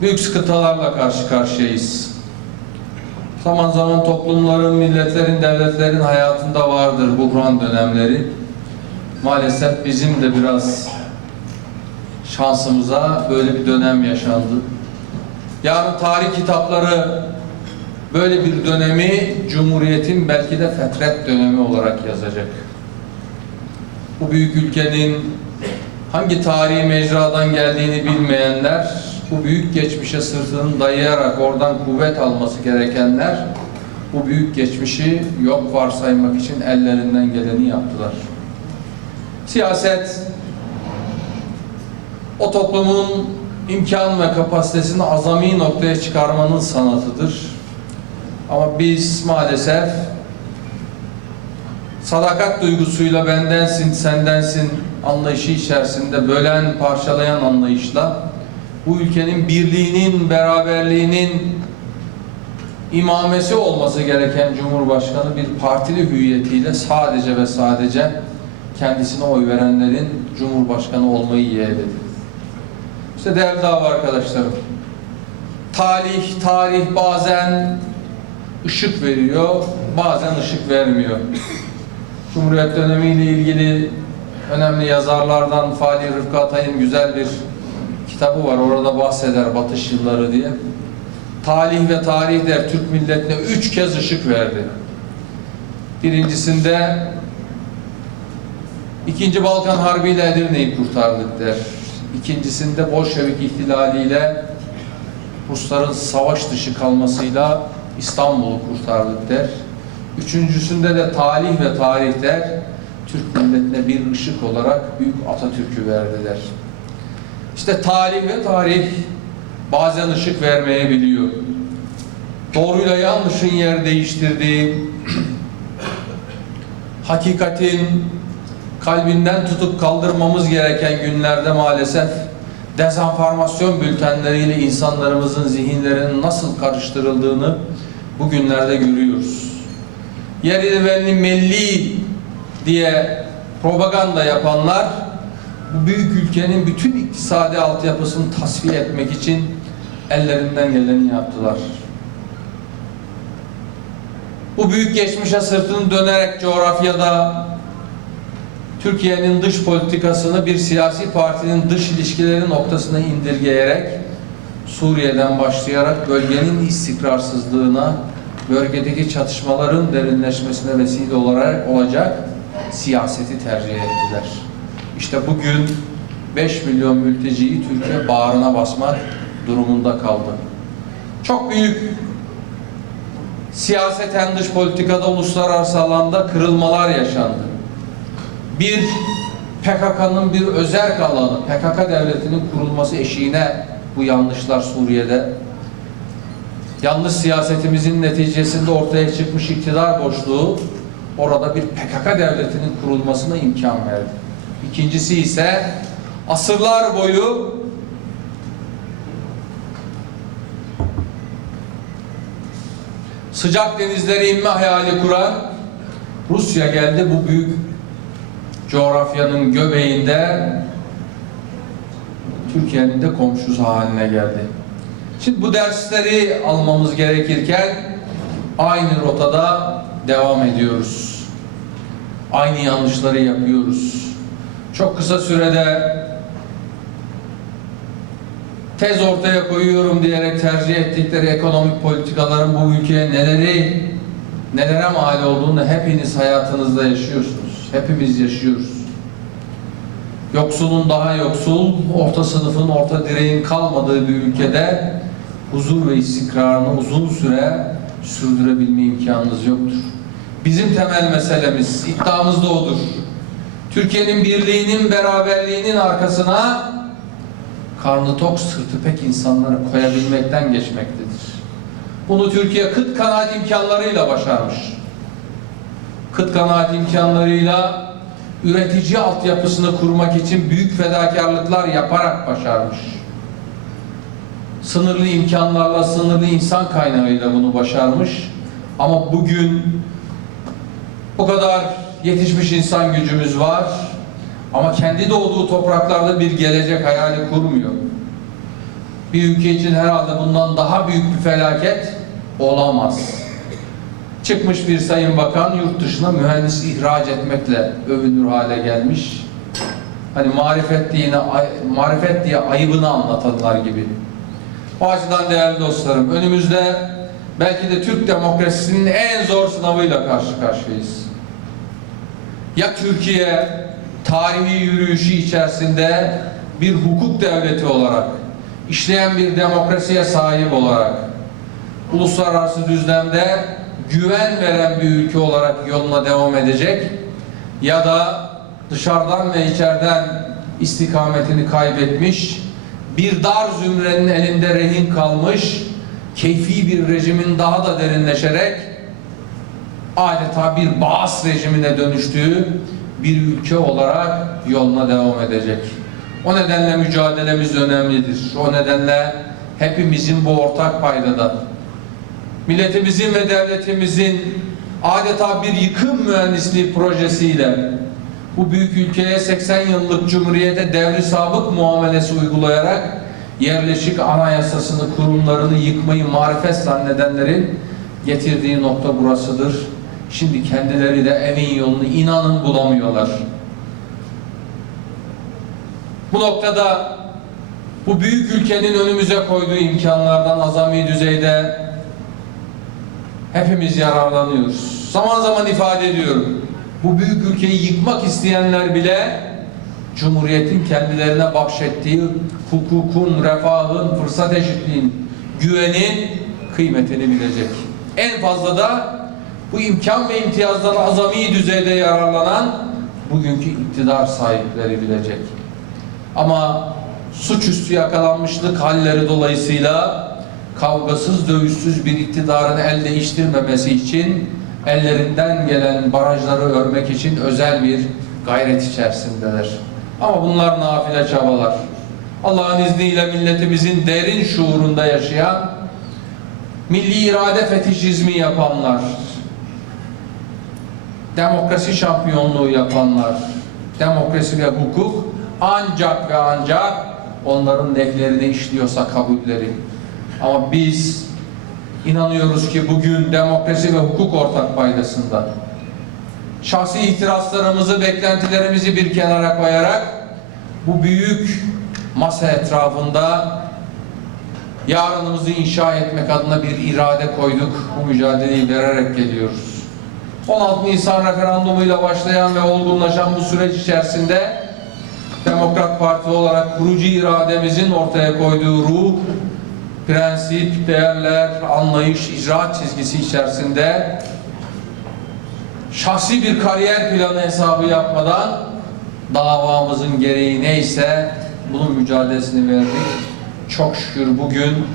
büyük sıkıntılarla karşı karşıyayız. Zaman zaman toplumların, milletlerin, devletlerin hayatında vardır buhran dönemleri. Maalesef bizim de biraz şansımıza böyle bir dönem yaşandı. Yarın tarih kitapları böyle bir dönemi Cumhuriyet'in belki de fetret dönemi olarak yazacak. Bu büyük ülkenin hangi tarihi mecradan geldiğini bilmeyenler, bu büyük geçmişe sırtını dayayarak oradan kuvvet alması gerekenler, bu büyük geçmişi yok varsaymak için ellerinden geleni yaptılar. Siyaset, o toplumun imkan ve kapasitesini azami noktaya çıkarmanın sanatıdır. Ama biz maalesef sadakat duygusuyla bendensin, sendensin anlayışı içerisinde bölen, parçalayan anlayışla bu ülkenin birliğinin, beraberliğinin imamesi olması gereken Cumhurbaşkanı bir partili hüviyetiyle sadece ve sadece kendisine oy verenlerin Cumhurbaşkanı olmayı yeğledi. İşte değerli dava arkadaşlarım, talih, tarih bazen ışık veriyor, bazen ışık vermiyor. Cumhuriyet dönemiyle ilgili önemli yazarlardan Fali Rıfkı Atay'ın güzel bir kitabı var. Orada bahseder Batış Yılları diye. Talih ve tarih der Türk milletine üç kez ışık verdi. Birincisinde İkinci Balkan Harbi ile Edirne'yi kurtardık der. İkincisinde Bolşevik ihtilaliyle Rusların savaş dışı kalmasıyla İstanbul'u kurtardık der. Üçüncüsünde de talih ve tarih der. Türk milletine bir ışık olarak Büyük Atatürk'ü verdiler. İşte talih ve tarih bazen ışık vermeyebiliyor. Doğruyla yanlışın yer değiştirdiği, hakikatin kalbinden tutup kaldırmamız gereken günlerde maalesef dezenformasyon bültenleriyle insanlarımızın zihinlerinin nasıl karıştırıldığını bugünlerde görüyoruz. Yerli ve milli diye propaganda yapanlar bu büyük ülkenin bütün iktisadi altyapısını tasfiye etmek için ellerinden geleni yaptılar. Bu büyük geçmişe sırtını dönerek coğrafyada Türkiye'nin dış politikasını bir siyasi partinin dış ilişkileri noktasına indirgeyerek Suriye'den başlayarak bölgenin istikrarsızlığına, bölgedeki çatışmaların derinleşmesine vesile olarak olacak siyaseti tercih ettiler. İşte bugün 5 milyon mülteciyi Türkiye bağrına basmak durumunda kaldı. Çok büyük siyaseten dış politikada uluslararası alanda kırılmalar yaşandı. Bir PKK'nın bir özerk alanı, PKK devletinin kurulması eşiğine bu yanlışlar Suriye'de yanlış siyasetimizin neticesinde ortaya çıkmış iktidar boşluğu orada bir PKK devletinin kurulmasına imkan verdi. İkincisi ise asırlar boyu sıcak denizlere inme hayali kuran Rusya geldi bu büyük coğrafyanın göbeğinde Türkiye'nin de komşusu haline geldi. Şimdi bu dersleri almamız gerekirken aynı rotada devam ediyoruz. Aynı yanlışları yapıyoruz. Çok kısa sürede tez ortaya koyuyorum diyerek tercih ettikleri ekonomik politikaların bu ülkeye neleri nelere mal olduğunu hepiniz hayatınızda yaşıyorsunuz. Hepimiz yaşıyoruz. Yoksulun daha yoksul, orta sınıfın, orta direğin kalmadığı bir ülkede huzur ve istikrarını uzun süre sürdürebilme imkanınız yoktur. Bizim temel meselemiz, iddiamız da odur. Türkiye'nin birliğinin, beraberliğinin arkasına karnı tok, sırtı pek insanları koyabilmekten geçmektedir. Bunu Türkiye kıt kanaat imkanlarıyla başarmış. Kıt kanaat imkanlarıyla üretici altyapısını kurmak için büyük fedakarlıklar yaparak başarmış. Sınırlı imkanlarla, sınırlı insan kaynağıyla bunu başarmış. Ama bugün o kadar yetişmiş insan gücümüz var. Ama kendi doğduğu topraklarda bir gelecek hayali kurmuyor. Bir ülke için herhalde bundan daha büyük bir felaket olamaz. Çıkmış bir sayın bakan yurt dışına mühendis ihraç etmekle övünür hale gelmiş. Hani marifet diye, marifet diye ayıbını anlatanlar gibi. O açıdan değerli dostlarım, önümüzde belki de Türk demokrasisinin en zor sınavıyla karşı karşıyayız. Ya Türkiye tarihi yürüyüşü içerisinde bir hukuk devleti olarak, işleyen bir demokrasiye sahip olarak, uluslararası düzlemde güven veren bir ülke olarak yoluna devam edecek ya da dışarıdan ve içeriden istikametini kaybetmiş, bir dar zümrenin elinde rehin kalmış, keyfi bir rejimin daha da derinleşerek adeta bir Baas rejimine dönüştüğü bir ülke olarak yoluna devam edecek. O nedenle mücadelemiz önemlidir. O nedenle hepimizin bu ortak paydada milletimizin ve devletimizin adeta bir yıkım mühendisliği projesiyle bu büyük ülkeye 80 yıllık cumhuriyete devri sabık muamelesi uygulayarak yerleşik anayasasını, kurumlarını yıkmayı marifet zannedenlerin getirdiği nokta burasıdır. Şimdi kendileri de evin yolunu inanın bulamıyorlar. Bu noktada bu büyük ülkenin önümüze koyduğu imkanlardan azami düzeyde hepimiz yararlanıyoruz. Zaman zaman ifade ediyorum. Bu büyük ülkeyi yıkmak isteyenler bile Cumhuriyet'in kendilerine bahşettiği hukukun, refahın, fırsat eşitliğin, güvenin kıymetini bilecek. En fazla da bu imkan ve imtiyazdan azami düzeyde yararlanan bugünkü iktidar sahipleri bilecek. Ama suçüstü yakalanmışlık halleri dolayısıyla kavgasız, dövüşsüz bir iktidarın el değiştirmemesi için ellerinden gelen barajları örmek için özel bir gayret içerisindeler. Ama bunlar nafile çabalar. Allah'ın izniyle milletimizin derin şuurunda yaşayan, milli irade fetişizmi yapanlar, demokrasi şampiyonluğu yapanlar, demokrasi ve hukuk ancak ve ancak onların lehlerine işliyorsa kabulleri. Ama biz inanıyoruz ki bugün demokrasi ve hukuk ortak paydasında şahsi ihtiraslarımızı, beklentilerimizi bir kenara koyarak bu büyük masa etrafında yarınımızı inşa etmek adına bir irade koyduk. Bu mücadeleyi vererek geliyoruz. 16 Nisan referandumuyla başlayan ve olgunlaşan bu süreç içerisinde Demokrat Parti olarak kurucu irademizin ortaya koyduğu ruh, prensip, değerler, anlayış, icraat çizgisi içerisinde şahsi bir kariyer planı hesabı yapmadan davamızın gereği neyse bunun mücadelesini verdik. Çok şükür bugün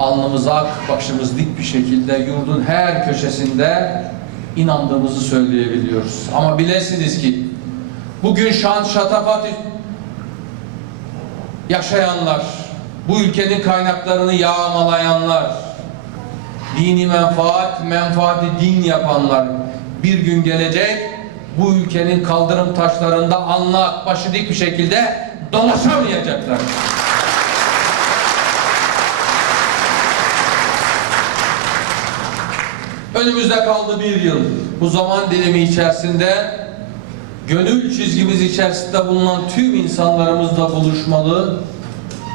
alnımız ak, başımız dik bir şekilde yurdun her köşesinde inandığımızı söyleyebiliyoruz. Ama bilesiniz ki bugün şan şatafat yaşayanlar, bu ülkenin kaynaklarını yağmalayanlar, dini menfaat, menfaati din yapanlar bir gün gelecek bu ülkenin kaldırım taşlarında anla başı dik bir şekilde dolaşamayacaklar. Önümüzde kaldı bir yıl. Bu zaman dilimi içerisinde gönül çizgimiz içerisinde bulunan tüm insanlarımızla buluşmalı,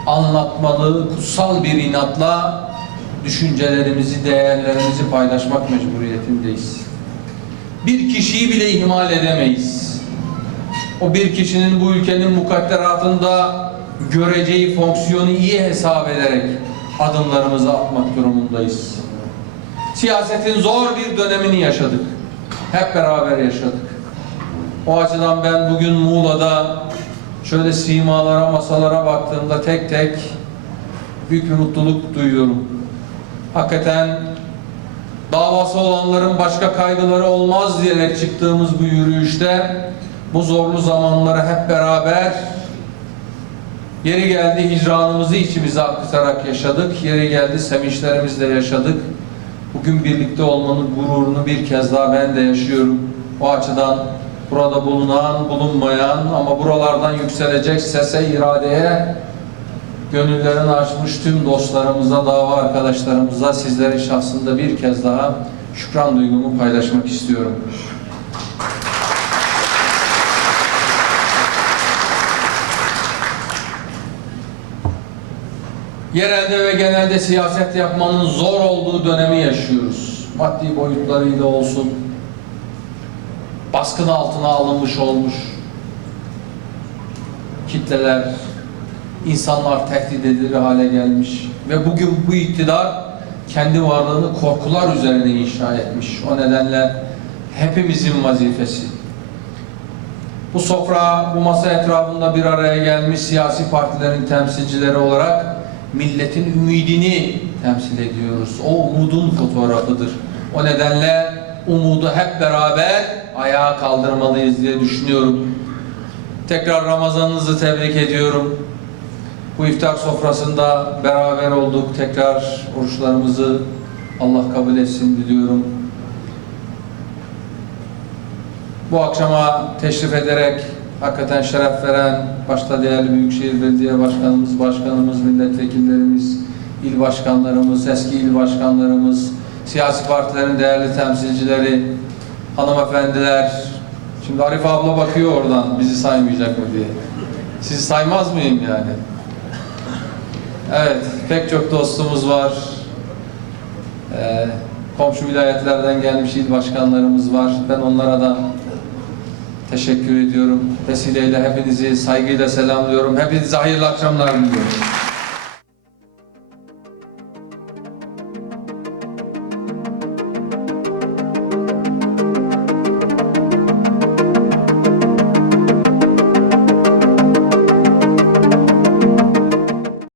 anlatmalı, kutsal bir inatla düşüncelerimizi, değerlerimizi paylaşmak mecburiyetindeyiz. Bir kişiyi bile ihmal edemeyiz. O bir kişinin bu ülkenin mukadderatında göreceği fonksiyonu iyi hesap ederek adımlarımızı atmak durumundayız. Siyasetin zor bir dönemini yaşadık. Hep beraber yaşadık. O açıdan ben bugün Muğla'da şöyle simalara, masalara baktığımda tek tek büyük bir mutluluk duyuyorum. Hakikaten davası olanların başka kaygıları olmaz diyerek çıktığımız bu yürüyüşte bu zorlu zamanları hep beraber yeri geldi hicranımızı içimize aktararak yaşadık. Yeri geldi sevinçlerimizle yaşadık. Bugün birlikte olmanın gururunu bir kez daha ben de yaşıyorum. O açıdan burada bulunan, bulunmayan ama buralardan yükselecek sese, iradeye gönüllerini açmış tüm dostlarımıza, dava arkadaşlarımıza sizlerin şahsında bir kez daha şükran duygumu paylaşmak istiyorum. Yerelde ve genelde siyaset yapmanın zor olduğu dönemi yaşıyoruz. Maddi boyutlarıyla olsun, baskın altına alınmış olmuş kitleler, insanlar tehdit edilir hale gelmiş ve bugün bu iktidar kendi varlığını korkular üzerine inşa etmiş. O nedenle hepimizin vazifesi. Bu sofra, bu masa etrafında bir araya gelmiş siyasi partilerin temsilcileri olarak milletin ümidini temsil ediyoruz. O umudun fotoğrafıdır. O nedenle umudu hep beraber ayağa kaldırmalıyız diye düşünüyorum. Tekrar Ramazanınızı tebrik ediyorum. Bu iftar sofrasında beraber olduk. Tekrar oruçlarımızı Allah kabul etsin diliyorum. Bu akşama teşrif ederek hakikaten şeref veren başta değerli Büyükşehir Belediye Başkanımız, Başkanımız, milletvekillerimiz, il başkanlarımız, eski il başkanlarımız, siyasi partilerin değerli temsilcileri, hanımefendiler, şimdi Arif abla bakıyor oradan bizi saymayacak mı diye. Sizi saymaz mıyım yani? Evet, pek çok dostumuz var. Ee, komşu vilayetlerden gelmiş il başkanlarımız var. Ben onlara da teşekkür ediyorum. Vesileyle hepinizi saygıyla selamlıyorum. Hepinize hayırlı akşamlar diliyorum.